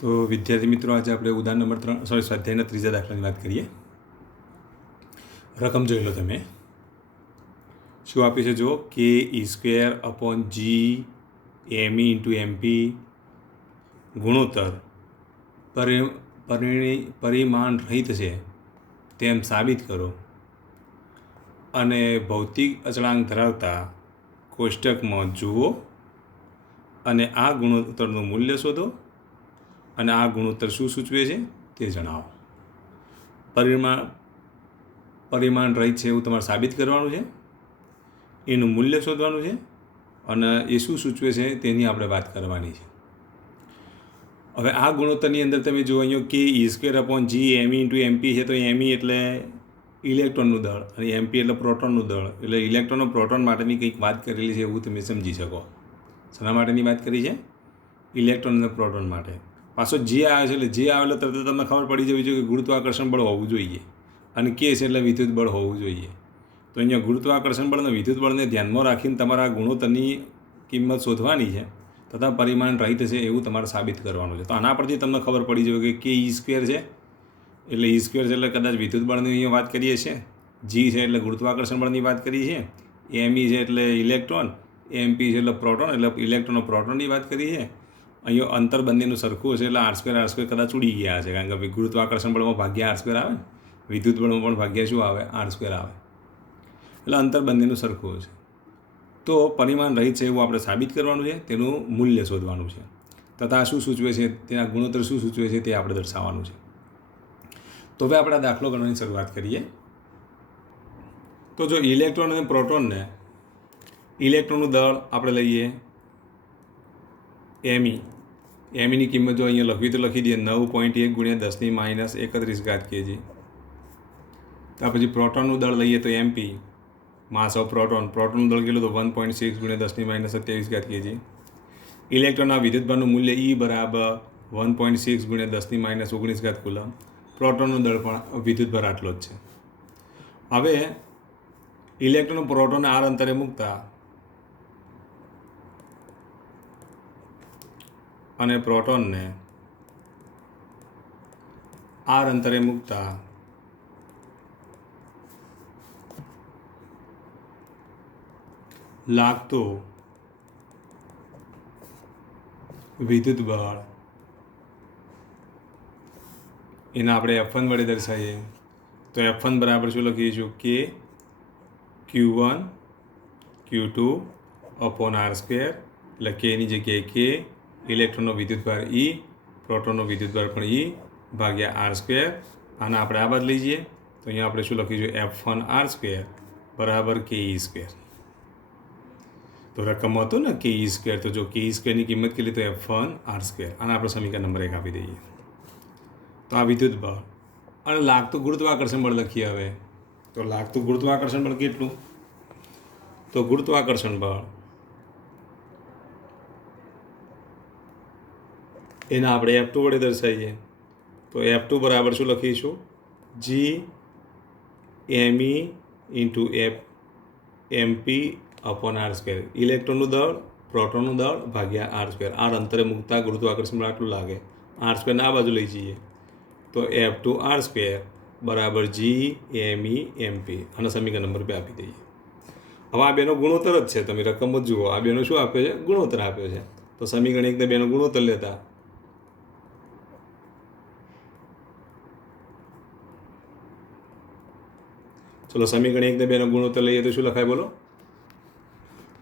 તો વિદ્યાર્થી મિત્રો, આજે આપણે ઉદાહરણ નંબર 3 સ્વાધ્યાયના ત્રીજા દાખલાની વાત કરીએ. રકમ જોઈ લો તમે. શું આપી છે જો કે E² અપોન જી એમઈ ઇન્ટુ એમપી ગુણોત્તર પરિમાણ રહિત છે તેમ સાબિત કરો અને ભૌતિક અચળાંક ધરાવતા કોષ્ટકમાં જુઓ અને આ ગુણોત્તરનું મૂલ્ય શોધો અને આ ગુણોત્તર શું સૂચવે છે તે જણાવો. પરિમાણ રહિત છે એવું તમારે સાબિત કરવાનું છે, એનું મૂલ્ય શોધવાનું છે અને એ શું સૂચવે છે તેની આપણે વાત કરવાની છે. હવે આ ગુણોત્તરની અંદર તમે જુઓ, અહીંયા કે E² અપોન જી એમઈ ઇન્ટુ એમપી છે, તો એમઈ એટલે ઇલેક્ટ્રોનનું દળ અને એમપી એટલે પ્રોટોનનું દળ. એટલે ઇલેક્ટ્રોન અને પ્રોટોન માટેની કંઈક વાત કરેલી છે એવું તમે સમજી શકો. શેના માટેની વાત કરી છે? ઇલેક્ટ્રોન અને પ્રોટોન માટે. પાછો જે આવે છે એટલે જે આવે એટલે તરત તમને ખબર પડી જવી જોઈએ કે ગુરુત્વાકર્ષણ બળ હોવું જોઈએ અને કે છે એટલે વિદ્યુત બળ હોવું જોઈએ. તો અહીંયા ગુરુત્વાકર્ષણ બળ અને વિદ્યુત બળને ધ્યાનમાં રાખીને તમારા ગુણોત્તરની કિંમત શોધવાની છે તથા પરિમાણ રહિત છે એવું તમારે સાબિત કરવાનું છે. તો આના પરથી તમને ખબર પડી જવી કે E² છે એટલે E² છે એટલે કદાચ વિદ્યુત બળની અહીંયા વાત કરીએ છીએ, જી છે એટલે ગુરુત્વાકર્ષણ બળની વાત કરી છે, એમઈ છે એટલે ઇલેક્ટ્રોન, એમપી છે એટલે પ્રોટોન એટલે ઇલેક્ટ્રોન અને પ્રોટોનની વાત કરી છે. અહીંયા અંતર બંનેનું સરખું હશે એટલે R² કદાચ ઉડી ગયા છે, કારણ કે ગુરુત્વાકર્ષણ બળમાં ભાગ્યા R² આવે ને, વિદ્યુત બળમાં પણ ભાગ્યા શું આવે? R² આવે. એટલે અંતર બંનેનું સરખું હશે. તો પરિમાણ રહિત છે એવું આપણે સાબિત કરવાનું છે, તેનું મૂલ્ય શોધવાનું છે તથા શું સૂચવે છે, તેના ગુણોત્તર શું સૂચવે છે તે આપણે દર્શાવવાનું છે. તો હવે આપણે આ દાખલો ગણવાની શરૂઆત કરીએ. તો જો ઇલેક્ટ્રોન અને પ્રોટોનને, ઇલેક્ટ્રોનનું દળ આપણે લઈએ એમઈની કિંમત જો અહીંયા લખવી તો લખી દઈએ 9.1 ગુણ્યા 10⁻31 kg. ત્યાર પછી પ્રોટોનનું દળ લઈએ તો એમપી, માસ ઓફ પ્રોટોનનું દળ કેટલું તો 1.6 ગુણ્યા 10⁻27 kg. ઇલેક્ટ્રોનના વિદ્યુતભારનું મૂલ્ય E બરાબર 1.6 ગુણ્યા 10⁻19 કુલમ. પ્રોટોનનું દળ પણ વિદ્યુતભાર આટલો જ છે. હવે ઇલેક્ટ્રોન પ્રોટોનને R અંતરે મૂકતા અને પ્રોટોનને R અંતરે મૂકતા લાગતો વિદ્યુત બળ એને આપણે F1 વડે દર્શાવીએ. તો F1 બરાબર શું લખીશું? કે Q1 Q2 અપોન R², એટલે કેની જગ્યાએ કે, ઇલેક્ટ્રોનનો વિદ્યુતભાર E, પ્રોટોનનો વિદ્યુતભાર પણ E ભાગ્યા R². આને આપણે આ બાદ લઈ જઈએ તો અહીંયા આપણે શું લખીશું? F1 R² બરાબર KE². તો રકમ હતું ને KE², તો જો KE² ની કિંમત કેટલી તો F1 R². આને આપણે સમીકરણ નંબર 1 આપી દઈએ. તો આ વિદ્યુત બળ અને લાગતું ગુરુત્વાકર્ષણ બળ લખીએ. હવે તો લાગતું ગુરુત્વાકર્ષણ બળ કેટલું? તો ગુરુત્વાકર્ષણ બળ એને આપણે F2 વડે દર્શાવીએ. તો F2 બરાબર શું લખીશું? G m e into m p upon R². ઇલેક્ટ્રોનનું દળ, પ્રોટોનનું દળ ભાગ્યા R². R અંતરે મૂકતા ગુરુત્વાકર્ષણ બળ આટલું લાગે. R² ને આ બાજુ લઈ જઈએ તો F2 R² બરાબર જી એમઈ એમપી. અને સમીકરણ નંબર 2 આપી દઈએ. હવે આ બેનો ગુણોત્તર જ છે, તમે રકમ જ જુઓ. આ બેનો શું આપ્યો છે? ગુણોત્તર આપ્યો છે. તો સમીકરણ 1 ને 2 નો ગુણોત્તર લેતા ચલો સમીકરણ 1 ને 2 નો ગુણોત્તર લઈએ તો શું લખાય બોલો?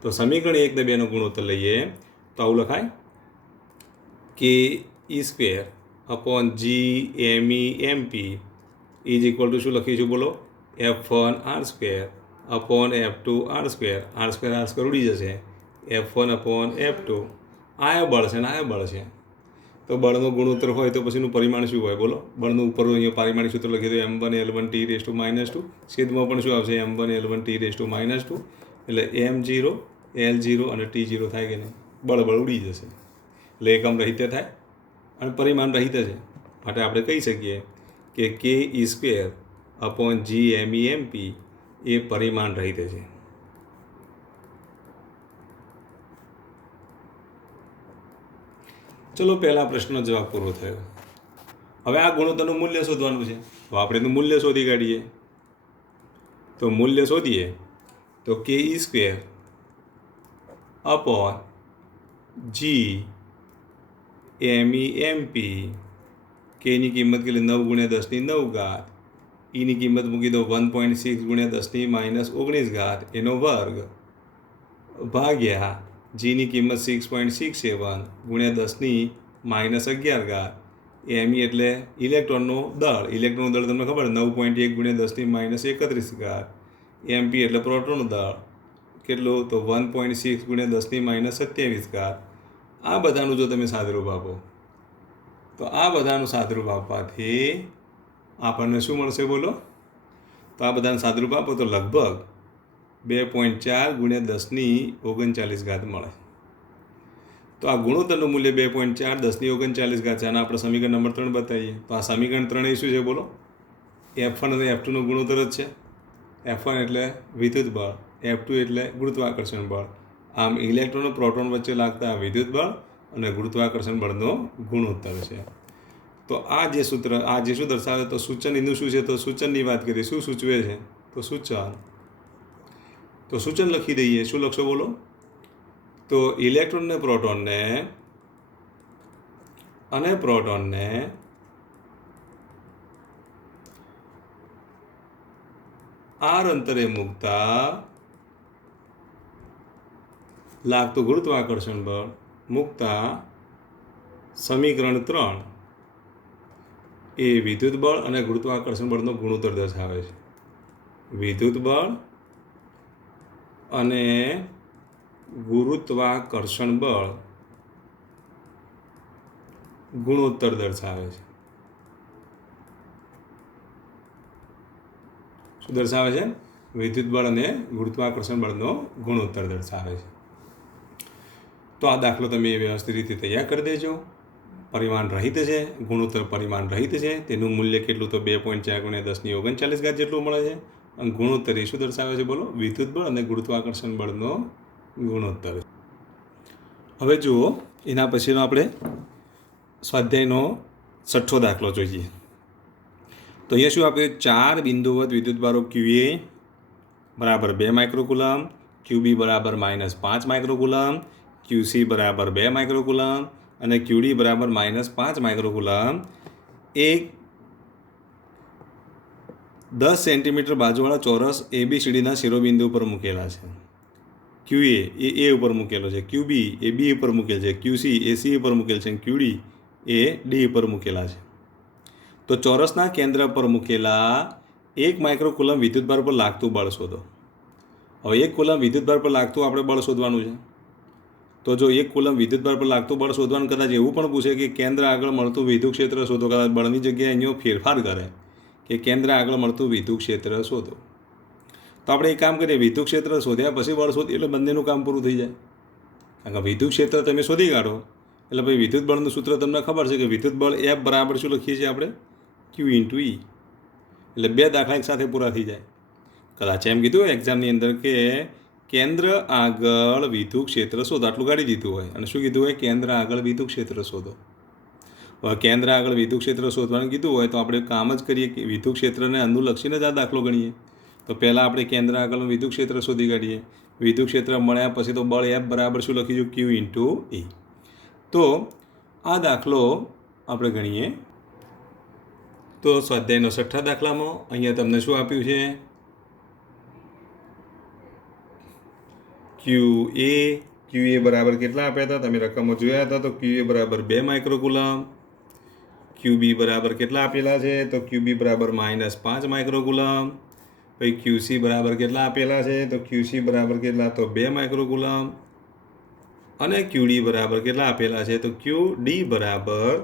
તો સમીકરણ 1 ને 2 નો ગુણોત્તર લઈએ તો આવું લખાય કે E² upon G m e m p is equal to શું લખીશું બોલો? F1 R² upon F2 R². R² ઉડી જશે. F1 upon F2. આ બળ છે ને આ બળ છે. તો બળનો ગુણોત્તર હોય તો પછીનું પરિમાણ શું હોય બોલો? બળનું ઉપર અહીંયા પારિમાણિક સૂત્ર લખીએ તો M1 L1 T⁻². છેદમાં પણ શું આવશે? M1 L1 T⁻². એટલે M0 L0 અને T0 થાય કે નહીં? બળ ઉડી જશે. એટલે એકમ રહિત થાય અને પરિમાણ રહિત છે. માટે આપણે કહી શકીએ કે KE² અપોન જી એમઈ એમપી એ પરિમાણ રહિત છે. ચલો પહેલા પ્રશ્નનો જવાબ પૂરો થયો. હવે આ ગુણોત્તરનું મૂલ્ય શોધવાનું છે, તો આપણે એનું મૂલ્ય શોધી કાઢીએ. તો મૂલ્ય શોધીએ તો ke² અપોન જી MEMP. કેની કિંમત કેટલી? 9 × 10⁹ ઈની કિંમત મૂકી દો 1.6 × 10⁻19 એનો વર્ગ ભાગ્યા જીની કિંમત 6.67 × 10⁻11. એમી એટલે ઇલેક્ટ્રોનનું દળ. ઇલેક્ટ્રોનનું દળ તમને ખબર 9.1 × 10⁻31. એમપી એટલે પ્રોટોનનું દળ. કેટલું? તો 1.6 × 10⁻27. આ બધાનું જો તમે સાદરૂપ આપો તો આ બધાનું સાદરૂપ આપવાથી આપણને શું મળશે બોલો? તો આ બધાનું સાદરૂપ આપો તો લગભગ 2.4 × 10⁻39 મળે. તો આ ગુણોત્તરનું મૂલ્ય 2.4 10⁻39 છે. આના આપણે સમીકરણ નંબર 3 બતાવીએ. તો આ સમીકરણ 3 એ શું છે બોલો? F1 અને F2નો ગુણોત્તર જ છે. F1 એટલે વિદ્યુત બળ, F2 એટલે ગુરુત્વાકર્ષણ બળ. આમ ઇલેક્ટ્રોન પ્રોટોન વચ્ચે લાગતા વિદ્યુત બળ અને ગુરુત્વાકર્ષણ બળનો ગુણોત્તર છે. તો આ જે સૂત્ર શું દર્શાવે? તો સૂચન એનું શું છે? તો સૂચનની વાત કરીએ. શું સૂચવે છે? તો સૂચન લખી દઈએ. શું લખશો બોલો? તો ઇલેક્ટ્રોન ને પ્રોટોનને આર અંતરે મૂકતા લાગતું ગુરુત્વાકર્ષણ બળ મૂકતા સમીકરણ 3 એ વિદ્યુત બળ અને ગુરુત્વાકર્ષણ બળનો ગુણોત્તર દર્શાવે છે. વિદ્યુત બળ અને ગુરુત્વાકર્ષણ બળ ગુણોત્તર દર્શાવે છે. શું દર્શાવે છે? વિદ્યુત બળ અને ગુરુત્વાકર્ષણ બળનો ગુણોત્તર દર્શાવે છે. તો આ દાખલો તમે વ્યવસ્થિત રીતે તૈયાર કરી દેજો. પરિમાણ રહિત છે, ગુણોત્તર પરિમાણ રહિત છે. તેનું મૂલ્ય કેટલું? તો 2.4 × 10⁻39 જેટલું મળે છે. અને ગુણોત્તર એ શું દર્શાવે છે બોલો? વિદ્યુત બળ અને ગુરુત્વાકર્ષણ બળનો ગુણોત્તર. હવે જુઓ, એના પછીનો આપણે સ્વાધ્યાયનો 6થો દાખલો જોઈએ. તો અહીંયા શું આપ્યું? 4 બિંદુવત વિદ્યુતભારો QA બરાબર 2 માઇક્રોકુલમ, QB બરાબર -5 માઇક્રોકુલમ, QC બરાબર 2 માઇક્રોકુલમ અને QD બરાબર -5 માઇક્રોકુલમ એક 10 સેન્ટીમીટર બાજુવાળા ચોરસ ABCDના શિરોબિંદુ ઉપર મૂકેલા છે. QA એ A ઉપર મૂકેલો છે, QB એ B ઉપર મૂકેલ છે, QC એ C ઉપર મૂકેલ છે અને QD એ D ઉપર મૂકેલા છે. તો ચોરસના કેન્દ્ર પર મૂકેલા 1 માઇક્રોકુલમ વિદ્યુતભાર પર લાગતું બળ શોધો. હવે 1 કુલમ વિદ્યુતભાર પર લાગતું આપણે બળ શોધવાનું છે. તો જો 1 કુલમ વિદ્યુતભાર પર લાગતું બળ શોધવાનું કદાચ એવું પણ પૂછે કે કેન્દ્ર આગળ મળતું વિદ્યુત ક્ષેત્ર શોધો, કદાચ બળની જગ્યાએ અહીંયા ફેરફાર કરે કે કેન્દ્ર આગળ મળતું વિદ્યુત ક્ષેત્ર શોધો. તો આપણે એક કામ કરીએ, વિદ્યુત ક્ષેત્ર શોધ્યા પછી બળ શોધીએ એટલે બંનેનું કામ પૂરું થઈ જાય. કારણ કે વિદ્યુત ક્ષેત્ર તમે શોધી કાઢો એટલે ભાઈ વિદ્યુત બળનું સૂત્ર તમને ખબર છે કે વિદ્યુત બળ F બરાબર શું લખીએ છીએ આપણે? Q × E. એટલે 2 દાખલા એક સાથે પૂરા થઈ જાય. કદાચ એમ કીધું હોય એક્ઝામની અંદર કે કેન્દ્ર આગળ વિદ્યુત ક્ષેત્ર શોધો, આટલું કાઢી દીધું હોય અને શું કીધું હોય? કેન્દ્ર આગળ વિદ્યુત ક્ષેત્ર શોધો. હવે કેન્દ્ર આગળ વિદ્યુત ક્ષેત્ર શોધવાનું કીધું હોય તો આપણે કામ જ કરીએ કે વિદ્યુત ક્ષેત્રને અનુલક્ષીને જ આ દાખલો ગણીએ. તો પહેલાં આપણે કેન્દ્ર આગળનું વિદ્યુત ક્ષેત્ર શોધી કાઢીએ. વિદ્યુત ક્ષેત્ર મળ્યા પછી તો બળ F બરાબર શું લખીશું? Q × E. તો આ દાખલો આપણે ગણીએ. તો સ્વાધ્યાયનો 6થા દાખલામાં અહીંયા તમને શું આપ્યું છે? QA બરાબર કેટલા આપ્યા હતા? તમે રકમો જોયા હતા. તો QA બરાબર 2 માઇક્રોકુલમ, QB બરાબર કેટલા આપેલા છે? તો QB બરાબર -5 માઇક્રોકુલમ. પછી QC બરાબર કેટલા આપેલા છે? તો QC બરાબર કેટલા? તો 2 માઇક્રોકુલમ. અને QD બરાબર કેટલા આપેલા છે? તો QD બરાબર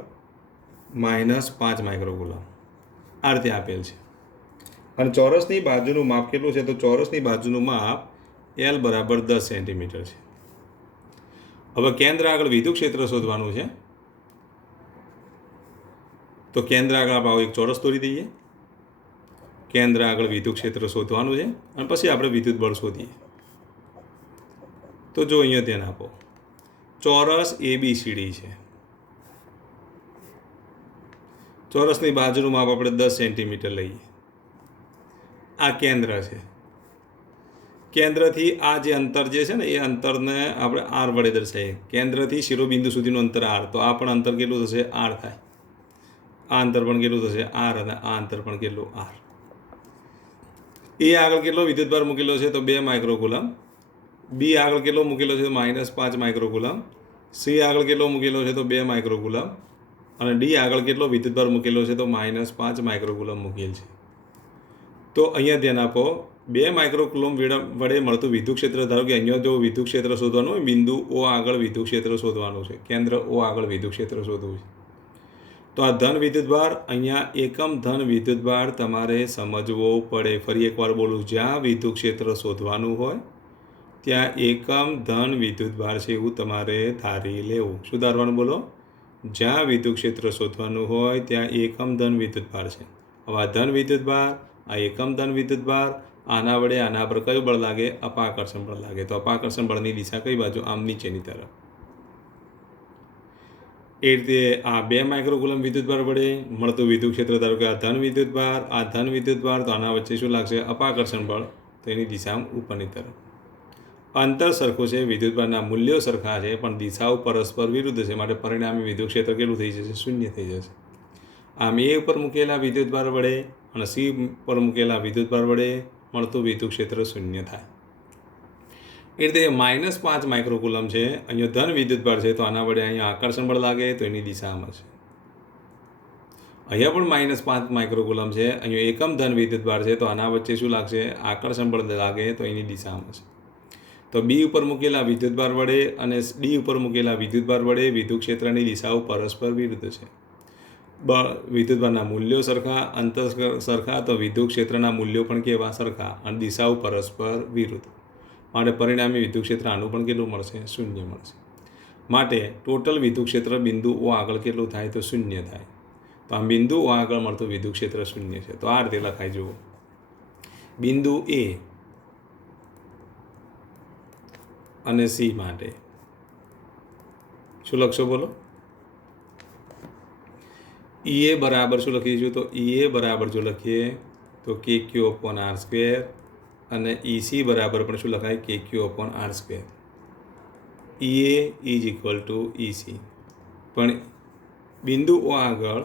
-5 માઇક્રોકુલમ. આ રીતે આપેલ છે. અને ચોરસની બાજુનું માપ કેટલું છે? તો ચોરસની બાજુનું માપ L બરાબર 10 સેન્ટીમીટર છે. હવે કેન્દ્ર આગળ વિદ્યુત ક્ષેત્ર શોધવાનું છે. તો કેન્દ્ર આગળ આપણે એક ચોરસ દોરી દઈએ. કેન્દ્ર આગળ વિદ્યુત ક્ષેત્ર શોધવાનું છે અને પછી આપણે વિદ્યુત બળ શોધીએ. તો જો અહીંયા ધ્યાન આપો, ચોરસ ABCD છે. ચોરસની બાજુનું માપ આપણે 10 સેન્ટીમીટર લઈએ. આ કેન્દ્ર છે. કેન્દ્રથી આ જે અંતર જે છે ને એ અંતરને આપણે આર વડે દર્શાવીએ. કેન્દ્રથી શિરોબિંદુ સુધીનું અંતર આર, તો આ પણ અંતર કેટલું થશે? આર થાય. આ અંતર પણ કેટલું થશે? આર. અને આ અંતર પણ કેટલું? આર. એ આગળ કેટલો વિદ્યુતભાર મૂકેલો છે? તો 2 માઇક્રોકુલમ. બી આગળ કેટલો મૂકેલો છે? -5 માઇક્રોકુલમ. સી આગળ કેટલો મૂકેલો છે? તો 2 માઇક્રોકુલમ. અને ડી આગળ કેટલો વિદ્યુતભાર મૂકેલો છે? તો -5 માઇક્રોકુલમ મૂકેલ છે. તો અહીંયા ધ્યાન આપો, 2 માઇક્રોકુલમ વડે મળતું વિદ્યુત ક્ષેત્ર, ધારો કે અહીંયા જો વિદ્યુત ક્ષેત્ર શોધવાનું હોય, બિંદુ ઓ આગળ વિદ્યુત ક્ષેત્ર શોધવાનું છે, કેન્દ્ર ઓ આગળ વિદ્યુત ક્ષેત્ર શોધવું છે. તો આ ધન વિદ્યુતભાર, અહીંયા એકમ ધન વિદ્યુતભાર તમારે સમજવો પડે. ફરી એકવાર બોલું, જ્યાં વિદ્યુત ક્ષેત્ર શોધવાનું હોય ત્યાં એકમ ધન વિદ્યુતભાર છે એવું તમારે ધારી લેવું. શું ધારવાનું? બોલો. જ્યાં વિદ્યુત ક્ષેત્ર શોધવાનું હોય ત્યાં એકમ ધન વિદ્યુતભાર છે. હવે આ ધન વિદ્યુતભાર, આ એકમ ધન વિદ્યુતભાર, આના વડે આના પર કયું બળ લાગે? અપાકર્ષણ બળ લાગે. તો અપાકર્ષણ બળની દિશા કઈ બાજુ? આમ નીચેની તરફ. એ રીતે આ 2 માઇક્રોકુલમ વિદ્યુતભાર વડે મળતું વિદ્યુત ક્ષેત્ર, ધારો કે આ ધન વિદ્યુતભાર, આ ધન વિદ્યુતભાર, તો આના વચ્ચે શું લાગશે? અપાકર્ષણ બળ. તો એની દિશા ઉપરની તરફ. અંતર સરખું છે, વિદ્યુતભારના મૂલ્યો સરખા છે, પણ દિશાઓ પરસ્પર વિરુદ્ધ છે, માટે પરિણામી વિદ્યુત ક્ષેત્ર કેટલું થઈ જશે? શૂન્ય થઈ જશે. આમ એ ઉપર મૂકેલા વિદ્યુતભાર વડે અને સી પર મૂકેલા વિદ્યુતભાર વડે મળતું વિદ્યુત ક્ષેત્ર શૂન્ય થાય. એ રીતે -5 માઇક્રોકુલમ છે, અહીંયા ધન વિદ્યુતભાર છે, તો આના વડે અહીંયા આકર્ષણ બળ લાગે, તો એની દિશામાં છે. અહીંયા પણ -5 માઇક્રોકુલમ છે, અહીંયા એકમ ધન વિદ્યુતભાર છે, તો આના વચ્ચે શું લાગશે? આકર્ષણ બળ લાગે, તો એની દિશામાં છે. તો બી ઉપર મૂકેલા વિદ્યુતભાર વડે અને ડી ઉપર મૂકેલા વિદ્યુતભાર વડે વિદ્યુત ક્ષેત્રની દિશાઓ પરસ્પર વિરુદ્ધ છે. વિદ્યુતભારના મૂલ્યો સરખા, અંતર સરખા, તો વિદ્યુત ક્ષેત્રના મૂલ્યો પણ કેવા? સરખા, અને દિશાઓ પરસ્પર વિરુદ્ધ, માટે પરિણામી વિદ્યુત ક્ષેત્ર આનું પણ કેટલું મળશે? શૂન્ય મળશે. માટે ટોટલ વિદ્યુત ક્ષેત્ર બિંદુ ઓ આગળ કેટલું થાય? તો શૂન્ય થાય. તો આમ બિંદુ ઓ આગળ મળતું વિદ્યુત ક્ષેત્ર શૂન્ય છે. તો આ રીતે લખાય. જુઓ, બિંદુ એ અને સી માટે શું લખશો? બોલો. ઈ એ બરાબર શું લખીશું? તો ઈ એ બરાબર જો લખીએ તો KQ/R², અને EC બરાબર પણ શું લખાય? KQ/R². E A is equal two EC. પણ બિંદુ ઓ આગળ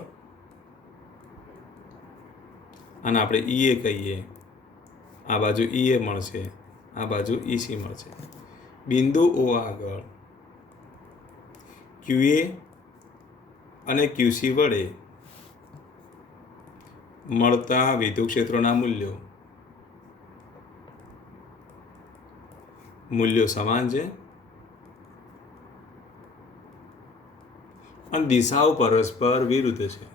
અને આપણે ઈ એ કહીએ, આ બાજુ ઈ એ મળશે, આ બાજુ EC મળશે. બિંદુ ઓ આગળ QA અને QC વડે મળતા વિદ્યુત ક્ષેત્રોના મૂલ્યો સમાન છે, અને દિશાઓ પરસ્પર વિરુદ્ધ છે.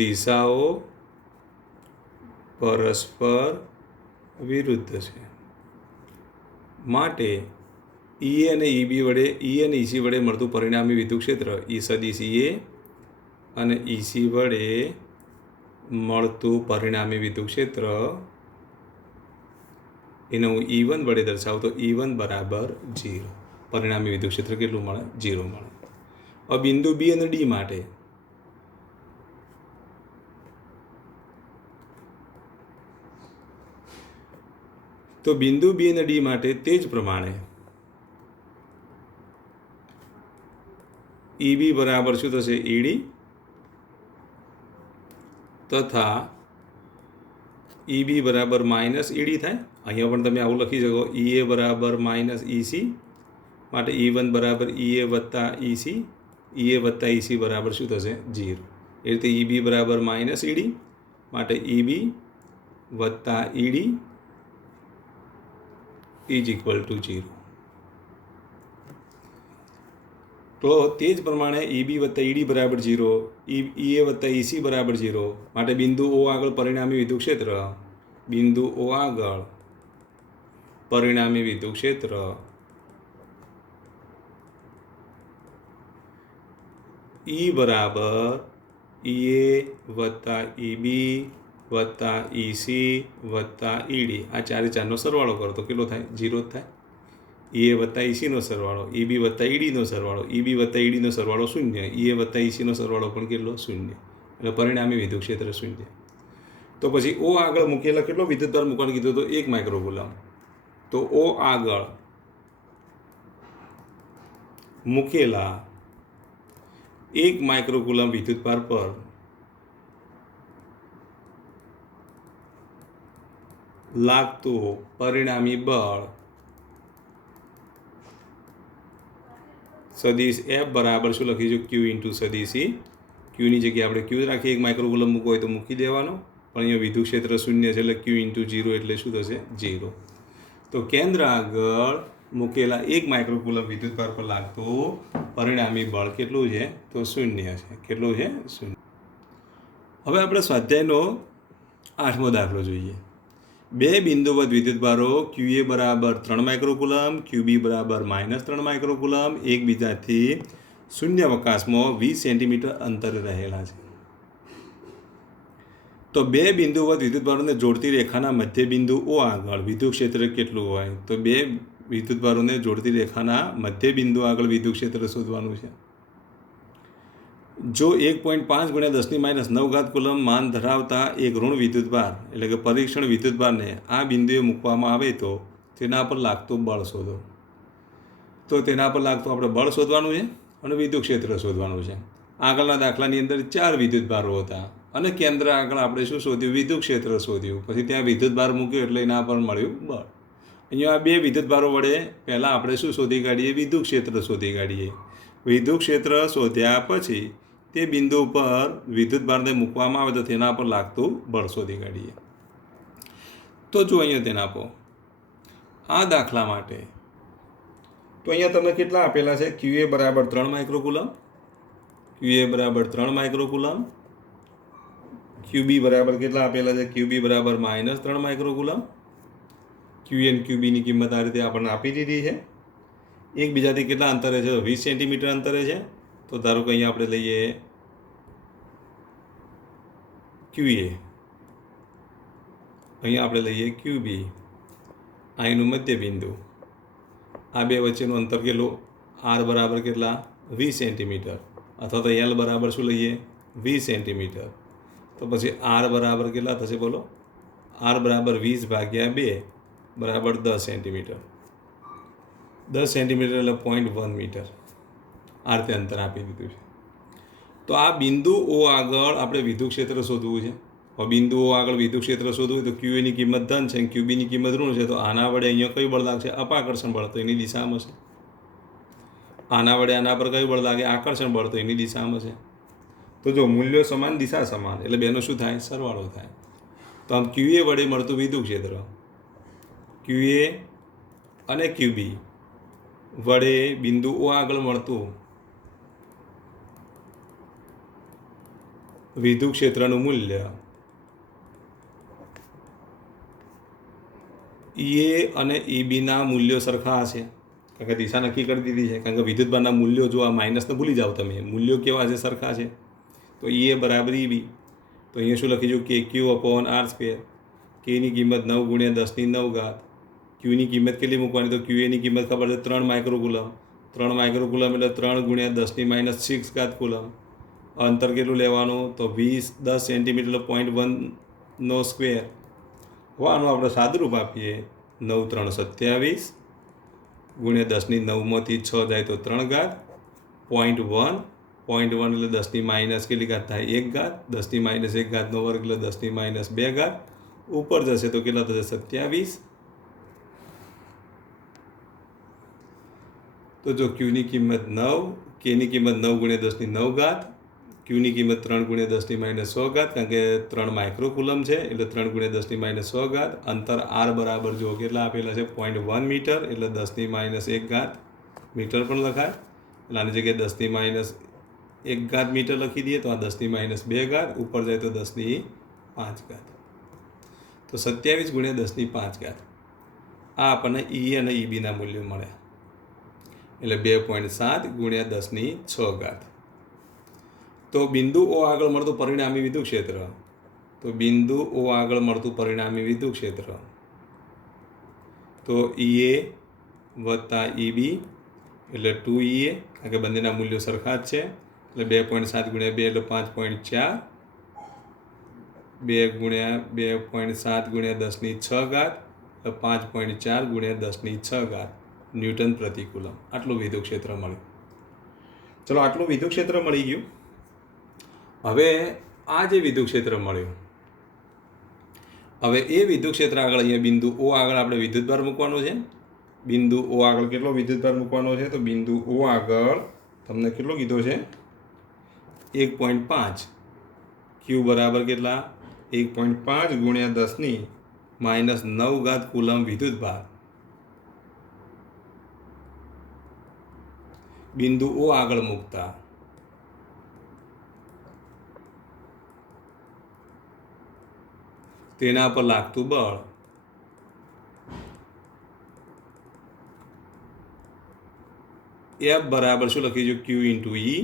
દિશાઓ પરસ્પર વિરુદ્ધ છે, માટે ઈ અને ઈબી વડે, ઈ અને EC વડે મળતું પરિણામી વિદ્યુત ક્ષેત્ર, ઈ સદિશ ઈએ અને EC વડે મળતું પરિણામી વિદ્યુત ક્ષેત્ર એને હું E1 વડે દર્શાવું તો E1 બરાબર 0. પરિણામી વિદ્યુત ક્ષેત્ર કેટલું મળે? 0 મળે. હવે બિંદુ બી અને ડી માટે તો બિંદુ બી અને ડી માટે તે જ પ્રમાણે EB બરાબર શું થશે? ED, તથા EB બરાબર -ED થાય. અહીંયા પણ તમે આવું લખી શકો, EA બરાબર -EC, માટે E1 બરાબર EA વત્તા EC, EA વત્તા EC બરાબર શું થશે? 0. એ રીતે EB બરાબર -ED, માટે EB વત્તા ED ઇઝ ઇક્વલ ટુ 0. તો તે જ પ્રમાણે EB વત્તા ED બરાબર 0, EA વત્તા EC બરાબર 0, માટે બિંદુ ઓ આગળ પરિણામી વિદ્યુત ક્ષેત્ર, બિંદુ ઓ આગળ પરિણામી વિદ્યુત ક્ષેત્ર E બરાબર EA વત્તા EB વત્તા EC વત્તા ED, આ ચારે ચારનો સરવાળો કરો તો કેટલો થાય? 0 જ થાય. એ વત્તા ઈસીનો સરવાળો, EB વત્તા EDનો સરવાળો, EB વત્તા EDનો સરવાળો શૂન્ય, એ વત્તા ઈસીનો સરવાળો પણ કેટલો? શૂન્ય. એટલે પરિણામી વિદ્યુત ક્ષેત્ર શૂન્ય. તો પછી O આગળ મૂકેલા કેટલો વિદ્યુતભાર મૂકવાનું કીધું તો 1 માઇક્રોકુલમ. તો O આગળ મૂકેલા 1 માઇક્રોકુલમ વિદ્યુતભાર પર લાગતું પરિણામી બળ સદિશ F બરાબર શું લખીશું? Q ઇન્ટુ સદિશ E. ક્યુની જગ્યાએ આપણે Q રાખીએ, 1 માઇક્રોકુલમ મૂકવો હોય તો મૂકી દેવાનો, પણ અહીંયા વિદ્યુત ક્ષેત્ર શૂન્ય છે એટલે Q ઇન્ટુ 0 એટલે શું થશે? 0. તો કેન્દ્ર આગળ મૂકેલા 1 માઇક્રોકુલમ વિદ્યુતભાર પર લાગતું પરિણામી બળ કેટલું છે? તો શૂન્ય છે. કેટલું છે? શૂન્ય. હવે આપણે સ્વાધ્યાયનો 8મો દાખલો જોઈએ. બે બિંદુવત વિદ્યુતભારો QA બરાબર 3 માઇક્રોકુલમ, QB બરાબર -3 માઇક્રોકુલમ એકબીજાથી શૂન્યાવકાશમાં 20 સેન્ટીમીટર અંતરે રહેલા છે. તો બે બિંદુવત વિદ્યુતભારોને જોડતી રેખાના મધ્યબિંદુ O આગળ વિદ્યુત ક્ષેત્ર કેટલું હોય? તો બે વિદ્યુતભારોને જોડતી રેખાના મધ્યબિંદુ આગળ વિદ્યુત ક્ષેત્ર શોધવાનું છે. જો 1.5 × 10⁻⁹ કુલમ માન ધરાવતા એક ઋણ વિદ્યુતભાર એટલે કે પરીક્ષણ વિદ્યુતભારને આ બિંદુએ મૂકવામાં આવે તો તેના પર લાગતું બળ શોધો. તો તેના પર લાગતું આપણે બળ શોધવાનું છે અને વિદ્યુત ક્ષેત્ર શોધવાનું છે. આગળના દાખલાની અંદર 4 વિદ્યુતભારો હતા અને કેન્દ્ર આગળ આપણે શું શોધ્યું? વિદ્યુત ક્ષેત્ર શોધ્યું. પછી ત્યાં વિદ્યુતભાર મૂક્યો એટલે એના પર મળ્યું બળ. અહીંયા આ બે વિદ્યુતભારો વડે પહેલાં આપણે શું શોધી કાઢીએ? વિદ્યુત ક્ષેત્ર શોધી કાઢીએ. વિદ્યુત ક્ષેત્ર શોધ્યા પછી તે બિંદુ પર વિદ્યુતભારને મૂકવામાં આવે તો તેના પર લાગતું બળ શોધી કાઢીએ. તો જો અહીંયા તેને આપો આ દાખલા માટે, તો અહીંયા તમને કેટલા આપેલા છે? QA બરાબર 3 માઇક્રોકુલમ, QA બરાબર 3 માઇક્રોકુલમ, QB બરાબર કેટલા આપેલા છે? QB બરાબર -3 માઇક્રોકુલમ. QA અને QBની કિંમત આ રીતે આપણને આપી દીધી છે. એકબીજાથી કેટલા અંતરે છે? 20 સેન્ટીમીટર અંતરે છે. તો ધારો કે અહીંયા આપણે લઈએ QA, અહીંયા આપણે લઈએ QB, આ એનું મધ્યબિંદુ. આ બે વચ્ચેનું અંતર કેટલું? R બરાબર કેટલા? 20 સેન્ટીમીટર. અથવા તો L બરાબર શું લઈએ? 20 સેન્ટીમીટર. તો પછી R બરાબર કેટલા થશે? બોલો. R બરાબર 20/2 બરાબર 10 સેન્ટીમીટર. 10 સેન્ટીમીટર એટલે 0.1 મીટર. આ રીતે અંતર આપી દીધું છે. તો આ બિંદુ O આગળ આપણે વિદ્યુત ક્ષેત્ર શોધવું છે. હવે બિંદુ O આગળ વિદ્યુત ક્ષેત્ર શોધવું તો QAની કિંમત ધન છે અને QBની કિંમત ઋણ છે. તો આના વડે અહીંયા કયું બળ લાગશે? અપાકર્ષણ બળ. તો એની દિશામાં છે. આના વડે આના પર કયું બળ લાગે? આકર્ષણ બળ. તો એની દિશામાં છે. તો જો મૂલ્યો સમાન, દિશા સમાન, એટલે બેનો શું થાય? સરવાળો થાય. તો આમ QA વડે મળતું વિદ્યુત ક્ષેત્ર, QA અને QB વડે બિંદુ O આગળ મળતું વિદ્યુત ક્ષેત્રનું મૂલ્ય EA અને EBના મૂલ્યો સરખા હશે. કારણ કે દિશા નક્કી કરી દીધી છે. કારણ કે વિદ્યુતભારના મૂલ્યો જો આ માઇનસને ભૂલી જાઓ તમે, મૂલ્યો કેવા છે? સરખા છે. તો EA બરાબર EB. તો અહીંયા શું લખીશું? KQ/R². Kની કિંમત 9 × 10⁹. Qની કિંમત કેટલી મૂકવાની? તો QAની કિંમત ખબર છે 3 માઇક્રોકુલમ. 3 માઇક્રોકુલમ એટલે 3 × 10⁻⁶ કુલમ. અંતર કેટલું લેવાનું? તો 10 સેન્ટીમીટર એટલે 0.1નો સ્ક્વેર. હવે આનું આપણે સાદુરૂપ આપીએ. 9 × 3 = 27 × 10⁹ 6 જાય તો 3 ઘાત 0.1. 0.1 એટલે 10⁻⁻ કેટલી ઘાત થાય? 1 ઘાત. 10⁻1 ઘાતનો વર્ગ એટલે 10⁻2 ઘાત. ઉપર જશે તો કેટલા થશે? 27. તો જો Qની કિંમત 9, Kની કિંમત 9 × 10⁹. Qની કિંમત 3 × 10⁻6, કારણ કે 3 માઇક્રોકુલમ છે એટલે 3 × 10⁻6. અંતર R બરાબર જો કેટલા આપેલા છે? 0.1 મીટર એટલે 10⁻1 મીટર પણ લખાય. એટલે આની જગ્યાએ 10⁻1 મીટર લખી દઈએ તો આ 10⁻2 ઉપર જાય તો 10⁵. તો 27 × 10⁵. આ આપણને EA અને EBના મૂલ્યો મળ્યા. એટલે 2.7 × 10⁶. તો બિંદુ O આગળ મળતું પરિણામી વિદ્યુત ક્ષેત્ર, તો બિંદુ O આગળ મળતું પરિણામી વિદ્યુત ક્ષેત્ર, તો EA વત્તા EB એટલે 2EA, કારણ કે બંનેના મૂલ્યો સરખા જ છે. એટલે 2.7 ગુણ્યા 2 એટલે 5.4. 2 ગુણ્યા 2.7 ગુણ્યા 10⁶ એટલે 5.4 ગુણ્યા 10⁶ ન્યૂટન પ્રતિ કુલમ. આટલું વિદ્યુત ક્ષેત્ર મળ્યું. ચલો, આટલું વિદ્યુત ક્ષેત્ર મળી ગયું. હવે આ જે વિદ્યુત ક્ષેત્ર મળ્યું, હવે એ વિદ્યુત ક્ષેત્ર આગળ અહીંયા બિંદુ O આગળ આપણે વિદ્યુતભાર મૂકવાનો છે. બિંદુ O આગળ કેટલો વિદ્યુતભાર મૂકવાનો છે? તો બિંદુ O આગળ તમને કેટલો કીધો છે? 1.5. Q બરાબર કેટલા? 1.5 ગુણ્યા 10⁻⁹ કુલમ વિદ્યુતભાર બિંદુ O આગળ મૂકતા તેના પર લાગતું બળ F બરાબર શું લખીશું? Q × E.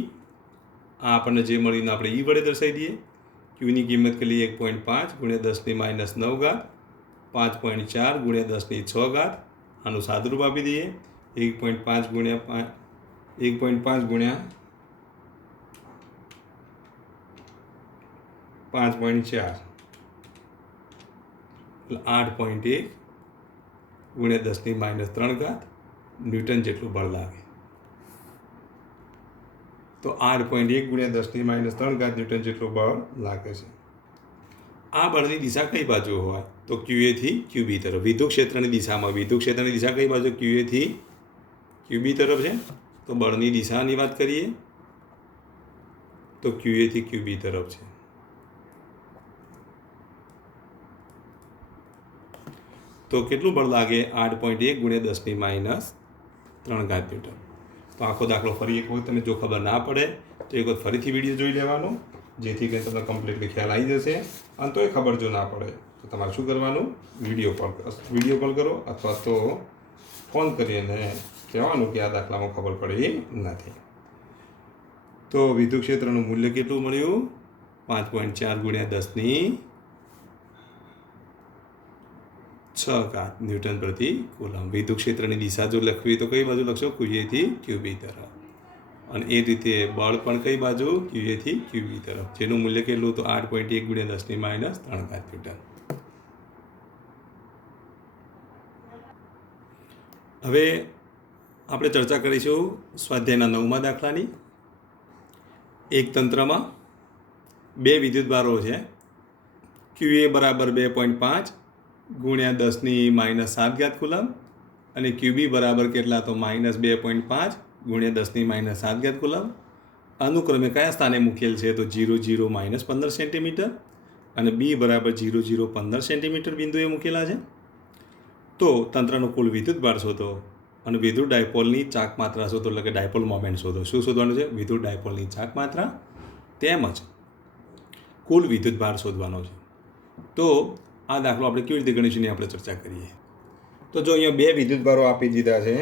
આ આપણને જે મળીને આપણે E વડે દર્શાવી દઈએ. Qની કિંમત કેટલી? 1.5 ગુણ્યા 10⁻⁹ 5.4 ગુણ્યા 10⁶. આનું સાદુરૂપ આપી દઈએ. 1.5 ગુણ્યા 5.4 એટલે 8.1 ગુણ્યા 10⁻³ ન્યૂટન જેટલું બળ લાગે. તો 8.1 ગુણ્યા 10⁻³ ન્યૂટન જેટલું બળ લાગે છે. આ બળની દિશા કઈ બાજુ હોય? તો QA થી QB તરફ. વિદ્યુત ક્ષેત્રની દિશામાં વિદ્યુત ક્ષેત્રની દિશા કઈ બાજુ? QA થી QB તરફ છે. તો બળની દિશાની વાત કરીએ તો QA થી QB તરફ છે. તો કેટલું બળ લાગે? 8.1 ગુણ્યા 10⁻³ ન્યૂટન. તો આખો દાખલો ફરી એક વખત તમે જો ખબર ના પડે તો એક વખત ફરીથી વિડીયો જોઈ લેવાનો, જેથી કરીને તમને કમ્પ્લીટલી ખ્યાલ આવી જશે. અને તો એ ખબર જો ના પડે તો તમારે શું કરવાનું? વિડીયો કોલ કરો અથવા તો ફોન કરીને કહેવાનું કે આ દાખલામાં ખબર પડી નથી. તો વિદ્યુત ક્ષેત્રનું મૂલ્ય કેટલું મળ્યું? 5.4 ગુણ્યા 10⁶ ન્યૂટન પ્રતિ કુલમ. વિદ્યુત ક્ષેત્રની દિશા જો લખવી તો કઈ બાજુ લખશો? QA થી QB તરફ. અને એ રીતે બળ પણ કઈ બાજુ? QA થી QB તરફ. જેનું મૂલ્ય કેટલું? તો 8.1 ગુણ્યા 10⁻³ ન્યૂટન. હવે આપણે ચર્ચા કરીશું સ્વાધ્યાયના 9મા દાખલાની. એક તંત્રમાં બે વિદ્યુતભારો છે. QA બરાબર 2.5 ગુણ્યા 10⁻⁷ કુલમ અને QB બરાબર કેટલા? તો -2.5 ગુણ્યા 10⁻⁷ કુલમ. અનુક્રમે કયા સ્થાને મૂકેલ છે? તો 0 0 -15 સેન્ટીમીટર અને B બરાબર 0 0 15 સેન્ટીમીટર બિંદુએ મૂકેલા છે. તો તંત્રનો કુલ વિદ્યુતભાર શોધો અને વિદ્યુત ડાયપોલની ચાક માત્રા શોધો, એટલે કે ડાયપોલ મોમેન્ટ શોધો. શું શોધવાનું છે? વિદ્યુત ડાયપોલની ચાક માત્રા તેમજ કુલ વિદ્યુતભાર શોધવાનો છે. તો આ દાખલો આપણે કેવી રીતે ગણીશું એની આપણે ચર્ચા કરીએ. તો જો અહીંયા બે વિદ્યુતભારો આપી દીધા છે.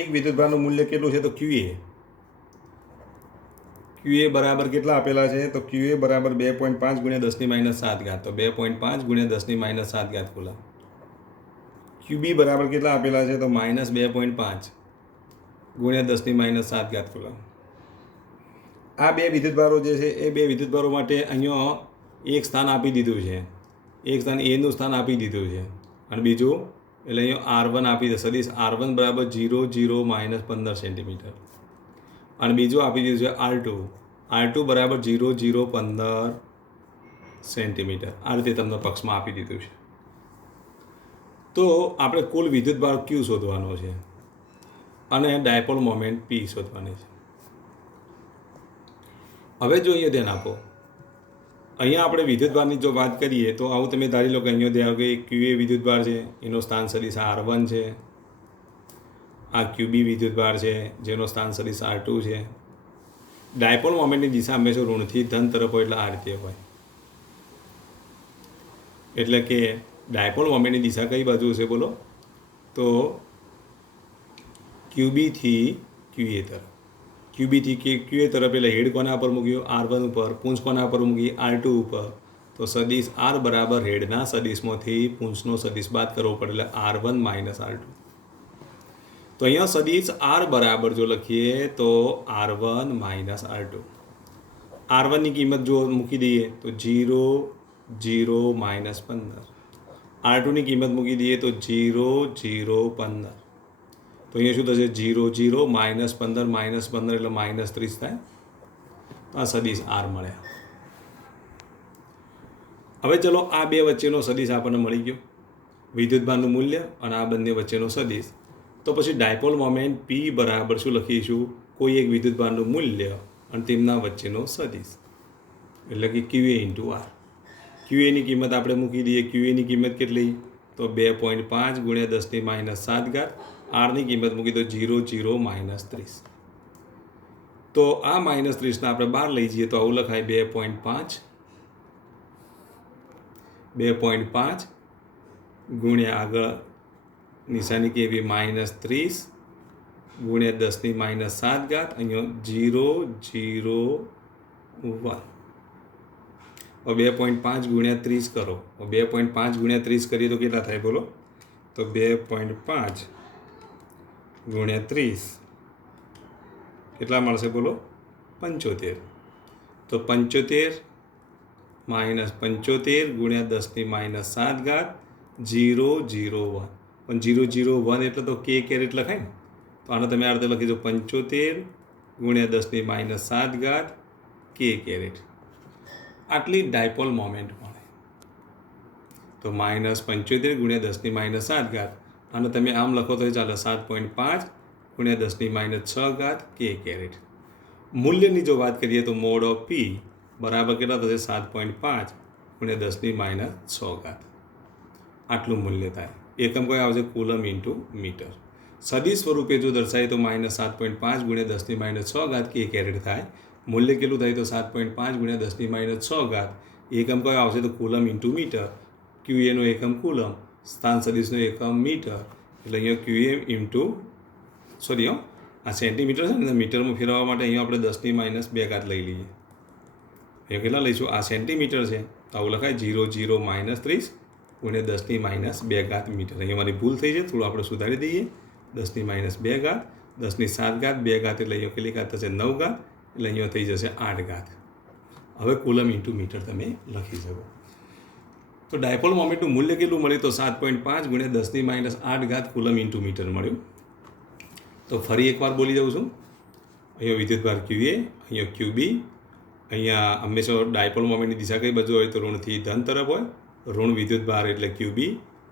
એક વિદ્યુતભારનું મૂલ્ય કેટલું છે? તો QA બરાબર કેટલા આપેલા છે? તો QA બરાબર 2.5 ગુણ્યા 10⁻⁷. તો 2.5 ગુણ્યા 10⁻⁷ કુલમ. QB બરાબર કેટલા આપેલા છે? તો -2.5 ગુણ્યા 10⁻⁷ કુલમ. આ બે વિદ્યુતભારો જે છે એ બે વિદ્યુતભારો માટે અહીંયા એક સ્થાન આપી દીધું છે. એક સ્થાન એનું સ્થાન આપી દીધું છે અને બીજું એટલે અહીંયા R1 આપી દે. સદિશ R1 બરાબર 0 0 -15 સેન્ટીમીટર અને બીજું આપી દીધું છે R2 બરાબર 0 0 15 સેન્ટીમીટર. આ રીતે તમને પક્ષમાં આપી દીધું છે. તો આપણે કુલ વિદ્યુતભાર Q શોધવાનો છે અને ડાયપોલ મોમેન્ટ P શોધવાની છે. હવે જો અહીંયા ધ્યાન આપો, અહીંયા આપણે વિદ્યુતભારની જો વાત કરીએ તો આવું તમે ધારી લો કે અહીંયા ધારો કે QA વિદ્યુતભાર છે, એનો સ્થાન સદિશ R1 છે. આ QB વિદ્યુતભાર છે જેનો સ્થાન સદિશ R2 છે. ડાયપોલ મોમેન્ટની દિશા હંમેશા ઋણથી ધન તરફ હોય, એટલે આ રીતે હોય. એટલે કે ડાયપોલ મોમેન્ટની દિશા કઈ બાજુ હશે બોલો? તો QB થી QA તરફ. QB થી QA તરફ એટલે હેડ કોના પર મૂક્યું? R1 ઉપર. પૂંછ કોના પર મૂકી? R2 ઉપર. તો સદિશ R બરાબર હેડના સદિશમાંથી પૂંછનો સદિશ બાદ કરવો પડે એટલે R1 - R2. તો અહીંયા સદિશ આર બરાબર જો લખીએ તો R1 માઇનસ R2. R1ની કિંમત જો મૂકી દઈએ તો 0 0 માઇનસ 15. R2ની કિંમત મૂકી દઈએ તો 0 0 15. તો અહીંયા શું થશે 0 0 માઇનસ 15 એટલે માઇનસ 30 થાય. તો આ સદિશ આર મળ્યા. હવે ચલો આ બે વચ્ચેનો સદિશ આપણને મળી ગયો, વિદ્યુતભારનું મૂલ્ય અને આ બંને વચ્ચેનો સદિશ. તો પછી ડાયપોલ મોમેન્ટ P બરાબર શું લખીશું? કોઈ એક વિદ્યુતભારનું મૂલ્ય અને તેમના વચ્ચેનો સદિશ, એટલે કે QA ઇન્ટુ R. QAની કિંમત આપણે મૂકી દઈએ. QAની કિંમત કેટલી? તો 2.5 ગુણ્યા 10 ની -7. Rની કિંમત મૂકી તો 0 0 માઇનસ 30. તો આ માઇનસ 30ને આપણે બહાર લઈ જઈએ તો આવું લખાય 2.5 ગુણ્યા આગળ નિશાની કેવી -30 ગુણ્યા 10 ની -7. અહીંયા 0 0 1. 2.5 ગુણ્યા 30 કરો. 2.5 ગુણ્યા 30 કરીએ તો કેટલા થાય બોલો? તો 2.5 ગુણ્યા 30 કેટલા મળશે બોલો? 75. તો 75 માઇનસ 75 ગુણ્યા 10 ની -7. 0 0 1. પણ 0 0 1 એટલે તો K કેરેટ લખાય ને. તો આને તમે આ રીતે લખી દો 75 ગુણ્યા 10 ની -7 K કેરેટ. આટલી ડાયપોલ મોમેન્ટ મળે. તો -75 ગુણ્યા 10 ની -7. અને તમે આમ લખો તો ચાલે 7.5 ગુણ્યા 10 ની -6 K કેરેટ. મૂલ્યની જો વાત કરીએ તો મોડ ઓફ P બરાબર કેટલા થશે? 7.5 ગુણ્યા 10 ની -6. આટલું મૂલ્ય થાય. એકમ કયો આવશે? Coulomb into metre. સદિશ સ્વરૂપે જો દર્શાવીએ તો -7.5 ગુણ્યા 10 ની -6 K કેરેટ થાય. મૂલ્ય કેટલું થાય? તો 7.5 ગુણ્યા 10 ની -6. એકમ કયો આવશે? તો કુલમ ઇન્ટુ મીટર. QAનો એકમ કુલમ, સ્થાન સદિશનો એકમ મીટર. એટલે અહીંયા QA ઇન્ટુ આ સેન્ટીમીટર છે ને, મીટરમાં ફેરવવા માટે અહીંયા આપણે 10 ની -2 લઈ લઈએ. અહીંયા કેટલા લઈશું? આ સેન્ટીમીટર છે તો આવું લખાય 0 0 માઇનસ 30 ગુણ્યા 10 ની -2 મીટર. અહીંયા મારી ભૂલ થઈ છે, થોડું આપણે સુધારી દઈએ. 10 ની -2, 10 ની 7 2 એટલે અહીંયા કેટલી ઘાત થશે? 9 એટલે અહીંયા થઈ જશે 8. હવે કુલમ ઇન્ટુ મીટર તમે લખી શકો. તો ડાયપોલ મોમેન્ટનું મૂલ્ય કેટલું મળ્યું? તો 7.5 ગુણ્યા 10 ની -8 કુલમ ઇન્ટુ મીટર મળ્યું. તો ફરી એકવાર બોલી જાઉં છું. અહીંયા વિદ્યુતભાર QA, અહીંયા QB. અહીંયા હંમેશા ડાયપોલ મોમેન્ટની દિશા કઈ બાજુ હોય? તો ઋણથી ધન તરફ હોય. ઋણ વિદ્યુતભાર એટલે QB,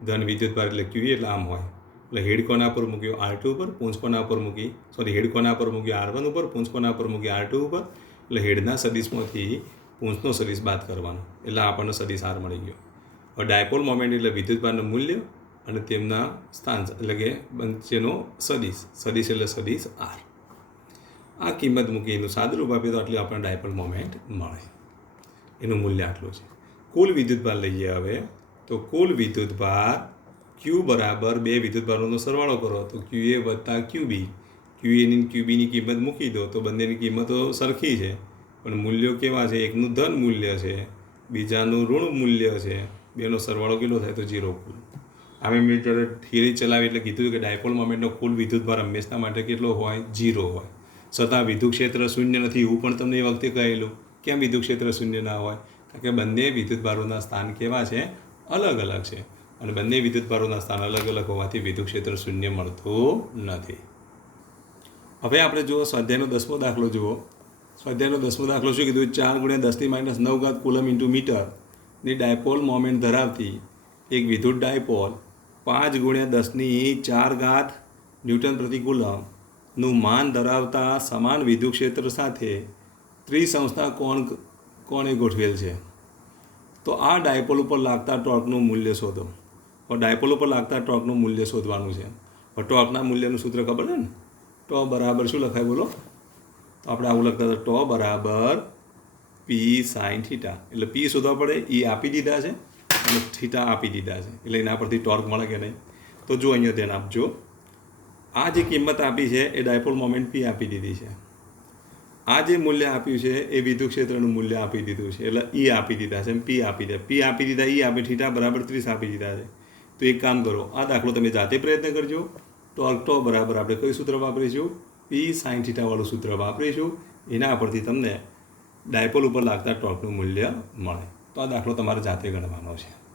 ધન વિદ્યુતભાર એટલે QA, એટલે આમ હોય. એટલે હેડ કોના પર મૂક્યો? R2 ઉપર. પૂંછ કોના પર મૂકી? હેડ કોના પર મૂક્યો? R1 ઉપર. પૂંછ કોના પર મૂકી? R2 ઉપર. એટલે હેડના સદિશમાંથી પૂંછનો સદિશ બાદ કરવાનો, એટલે આપણને સદિશ R મળી ગયો. હવે ડાયપોલ મોમેન્ટ એટલે વિદ્યુતભારનું મૂલ્ય અને તેમના સ્થાન એટલે કે વચ્ચેનો સદિશ. સદિશ એટલે સદિશ R. આ કિંમત મૂકી એનું સાદુરૂપ આપીએ તો આટલી આપણને ડાયપોલ મોમેન્ટ મળે. એનું મૂલ્ય આટલું છે. કુલ વિદ્યુતભાર લઈએ હવે. તો કુલ વિદ્યુતભાર Q બરાબર બે વિદ્યુતભારોનો સરવાળો કરો તો QA વત્તા QB. QAની QBની કિંમત મૂકી દો તો બંનેની કિંમતો સરખી છે, પણ મૂલ્યો કેવા છે? એકનું ધન મૂલ્ય છે, બીજાનું ઋણ મૂલ્ય છે. બેનો સરવાળો કેટલો થાય? તો 0 કુલ. અમે મેં જ્યારે થિયરી ચલાવી એટલે કીધું કે ડાયપોલ મોમેન્ટનો કુલ વિદ્યુતભાર હંમેશા માટે કેટલો હોય? 0 હોય. છતાં વિદ્યુત ક્ષેત્ર શૂન્ય નથી એવું પણ તમને એ વખતે કહેલું. કેમ વિદ્યુત ક્ષેત્ર શૂન્ય ના હોય? કારણ કે બંને વિદ્યુતભારોના સ્થાન કેવા છે? અલગ અલગ છે. અને બંને વિદ્યુતભારોના સ્થાન અલગ અલગ હોવાથી વિદ્યુત ક્ષેત્ર શૂન્ય મળતું નથી. હવે આપણે જુઓ સ્વાધ્યાયનો 10મો દાખલો જુઓ. સ્વાધ્યાયનો 10મો દાખલો શું કીધું? 4 ગુણ્યા 10 ની -9 કુલમ ઇન્ટુ મીટર ની ડાયપોલ મોમેન્ટ ધરાવતી એક વિદ્યુત ડાયપોલ 5 ગુણ્યા 10 ની 4 ન્યૂટન પ્રતિ કુલમનું માન ધરાવતા સમાન વિદ્યુત ક્ષેત્ર સાથે 30° કોણે ગોઠવેલ છે. તો આ ડાયપોલ ઉપર લાગતા ટોર્કનું મૂલ્ય શોધો. ડાયપોલ ઉપર લાગતા ટોર્કનું મૂલ્ય શોધવાનું છે. ટોર્કના મૂલ્યનું સૂત્ર ખબર છે ને? ટો બરાબર શું લખાય બોલો? તો આપણે આવું લખતા હતા, ટો બરાબર P sin θ. એટલે P શોધવા પડે, E આપી દીધા છે અને થીટા આપી દીધા છે, એટલે એના પરથી ટોર્ક મળે કે નહીં? તો જો અહીંયા ધ્યાન આપજો. આ જે કિંમત આપી છે એ ડાયપોલ મોમેન્ટ P આપી દીધી છે. આ જે મૂલ્ય આપ્યું છે એ વિદ્યુત ક્ષેત્રનું મૂલ્ય આપી દીધું છે, એટલે E આપી દીધા છે, P આપી દીધા. P આપી દીધા, E આપી, θ બરાબર 30 આપી દીધા છે. તો એક કામ કરો, આ દાખલો તમે જાતે પ્રયત્ન કરજો ટોર્ક બરાબર આપણે કયું સૂત્ર વાપરીશું? પી સાઇન થીટાવાળું સૂત્ર વાપરીશું. એના પરથી તમને ડાયપોલ ઉપર લાગતા ટોર્કનું મૂલ્ય મળે. તો આ દાખલો તમારે જાતે ગણવાનો છે.